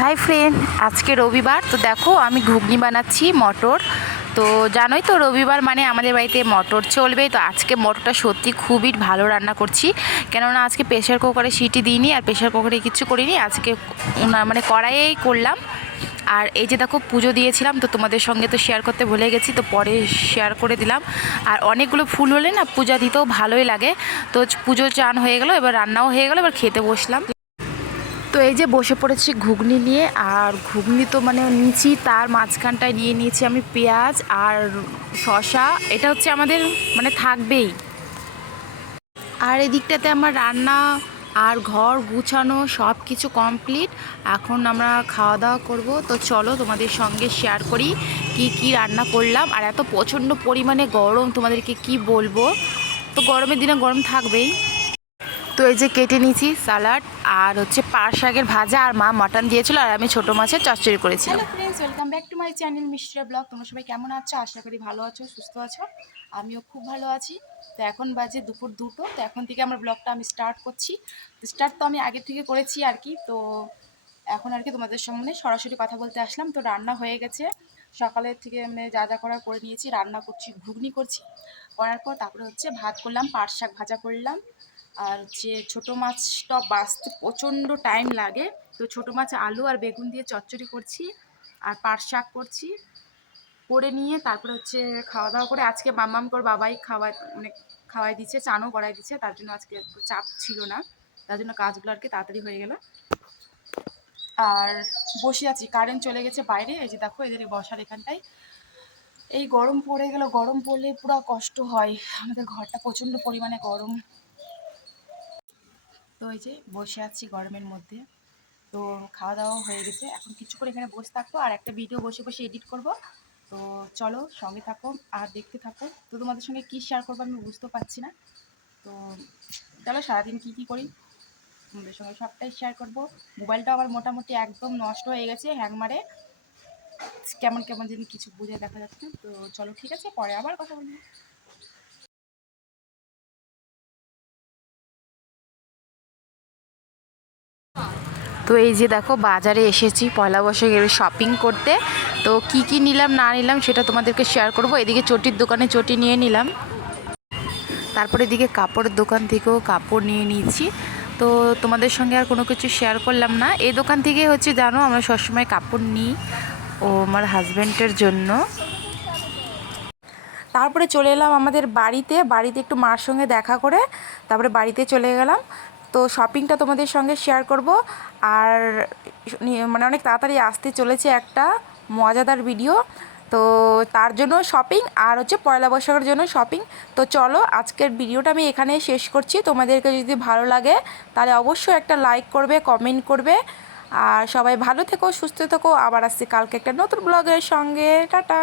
Hi friend, আজকে রবিবার, তো দেখো আমি ঘুগনি বানাচ্ছি মটর। তো জানোই তো রবিবার মানে আমাদের বাড়িতে মটর চলবে, তো আজকে মটরটা সত্যি খুবই ভালো রান্না করছি। কেননা আজকে প্রেশার কুকারে সিটি দিইনি আর প্রেশার কুকারে কিছু করিনি, আজকে মানে কড়াইয়েই করলাম। আর এই যে দেখো পুজো দিয়েছিলাম, তো তোমাদের সঙ্গে তো শেয়ার করতে ভুলে গেছি, তো পরে শেয়ার করে দিলাম। আর অনেকগুলো ফুল হলে না পূজা দিতেও ভালোই লাগে। তো পুজো চান হয়ে গেলো, এবার রান্নাও হয়ে গেলো, এবার খেতে বসলাম। তো এই যে বসে পড়েছি ঘুগনি নিয়ে, আর ঘুগনি তো মানে নিচ্ছি তার মাঝখানটায় নিয়ে নিয়েছি আমি পেঁয়াজ আর শশা এটা হচ্ছে আমাদের মানে থাকবেই। আর এদিকটাতে আমার রান্না আর ঘর গুছানো সব কিছু কমপ্লিট। এখন আমরা খাওয়া দাওয়া করব। তো চলো তোমাদের সঙ্গে শেয়ার করি কি কি রান্না করলাম। আর এত প্রচণ্ড পরিমাণে গরম, তোমাদেরকে কি বলব? তো গরমের দিনে গরম থাকবেই। তো এই যে কেটে নিয়েছি স্যালাড আর হচ্ছে পার শাকের ভাজা, আর মা মাটন দিয়েছিল, আর আমি ছোটো মাছের চচ্চড়ি করেছি hello friends welcome back to my channel mister blog তোমরা সবাই কেমন আছো? আশা করি ভালো আছো, সুস্থ আছো। আমিও খুব ভালো আছি। তো এখন বাজে দুপুর দুটো, তো এখন থেকে আমার ব্লগটা আমি স্টার্ট করছি। স্টার্ট তো আমি আগে থেকে করেছি আর কি, তো এখন আর কি তোমাদের সামনে সরাসরি কথা বলতে আসলাম। তো রান্না হয়ে গেছে। সকালের থেকে মানে যা যা করার করে নিয়েছি, রান্না করছি, ঘুগনি করছি। করার পর তারপরে হচ্ছে ভাত করলাম, পাট শাক ভাজা করলাম। আর যে ছোটো মাছটা বাঁচতে প্রচণ্ড টাইম লাগে, তো ছোটো মাছ আলু আর বেগুন দিয়ে চচ্চড়ি করছি আর পাট শাক করছি, করে নিয়ে তারপরে হচ্ছে খাওয়া দাওয়া করে আজকে মাম্মাম কর বাবাই খাওয়াই মানে খাওয়াই দিচ্ছে, চানও করাই দিচ্ছে, তার জন্য আজকে চাপ ছিল না, তার জন্য কাজগুলো আর কি তাড়াতাড়ি হয়ে গেল। আর বসে আছি কারেন্ট চলে গেছে বাইরে, এই যে দেখো এদের বসার এখানটায়। এই গরম পড়ে গেল, গরম পড়লে পুরো কষ্ট হয়, আমাদের ঘরটা প্রচণ্ড পরিমাণে গরম। তো এই যে বসে আছি গরমের মধ্যে, তো খাওয়া দাওয়া হয়ে গেছে। এখন কিছু করে এখানে বসে থাকব আর একটা ভিডিও বসে বসে এডিট করব। তো চলো সঙ্গে থাকো আর দেখতে থাকো। তো তোমাদের সঙ্গে কী শেয়ার করব আমি বুঝতে পারছি না। তো চলো সারাদিন কী কী করি? তোমাদের সঙ্গে সবটাই শেয়ার করব। মোবাইলটা আমার মোটামুটি একদম নষ্ট হয়ে গেছে হ্যাং মারে। কেমন কেমন যেন কিছু বুঝে দেখা যাচ্ছে তো চলো ঠিক আছে, পরে আবার কথা বলব। তো এই যে দেখো, বাজারে এসেছি, পয়লা বৈশাখের শপিং করতে। তো কি কি নিলাম, না নিলাম সেটা তোমাদেরকে শেয়ার করব। এদিকে চটির দোকানে চটি নিয়ে নিলাম। তারপরে এদিকে কাপড়ের দোকান থেকেও কাপড় নিয়ে নিয়েছি। তো তোমাদের সঙ্গে আর কোনো কিছু শেয়ার করলাম না। এই দোকান থেকে হচ্ছে, জানো, আমরা সবসময় কাপড় নিই ও আমার হাজব্যান্ডের জন্য। তারপরে চলে এলাম আমাদের বাড়িতে। বাড়িতে একটু মার সঙ্গে দেখা করে তারপরে বাড়িতে চলে গেলাম। তো শপিংটা তোমাদের সঙ্গে শেয়ার করব। আর মানে অনেক তাড়াতাড়ি আসতে চলেছে একটা মজাদার ভিডিও তো তার জন্য শপিং আর হচ্ছে পয়লা বৈশাখের জন্য শপিং তো চলো, আজকের ভিডিওটা আমি এখানে শেষ করছি। তোমাদেরকে যদি ভালো লাগে, তাহলে অবশ্যই একটা লাইক করবে কমেন্ট করবে। আর সবাই ভালো থেকো, সুস্থ থেকো। আবার আসছি কালকে একটা নতুন ব্লগের সঙ্গে। টাটা।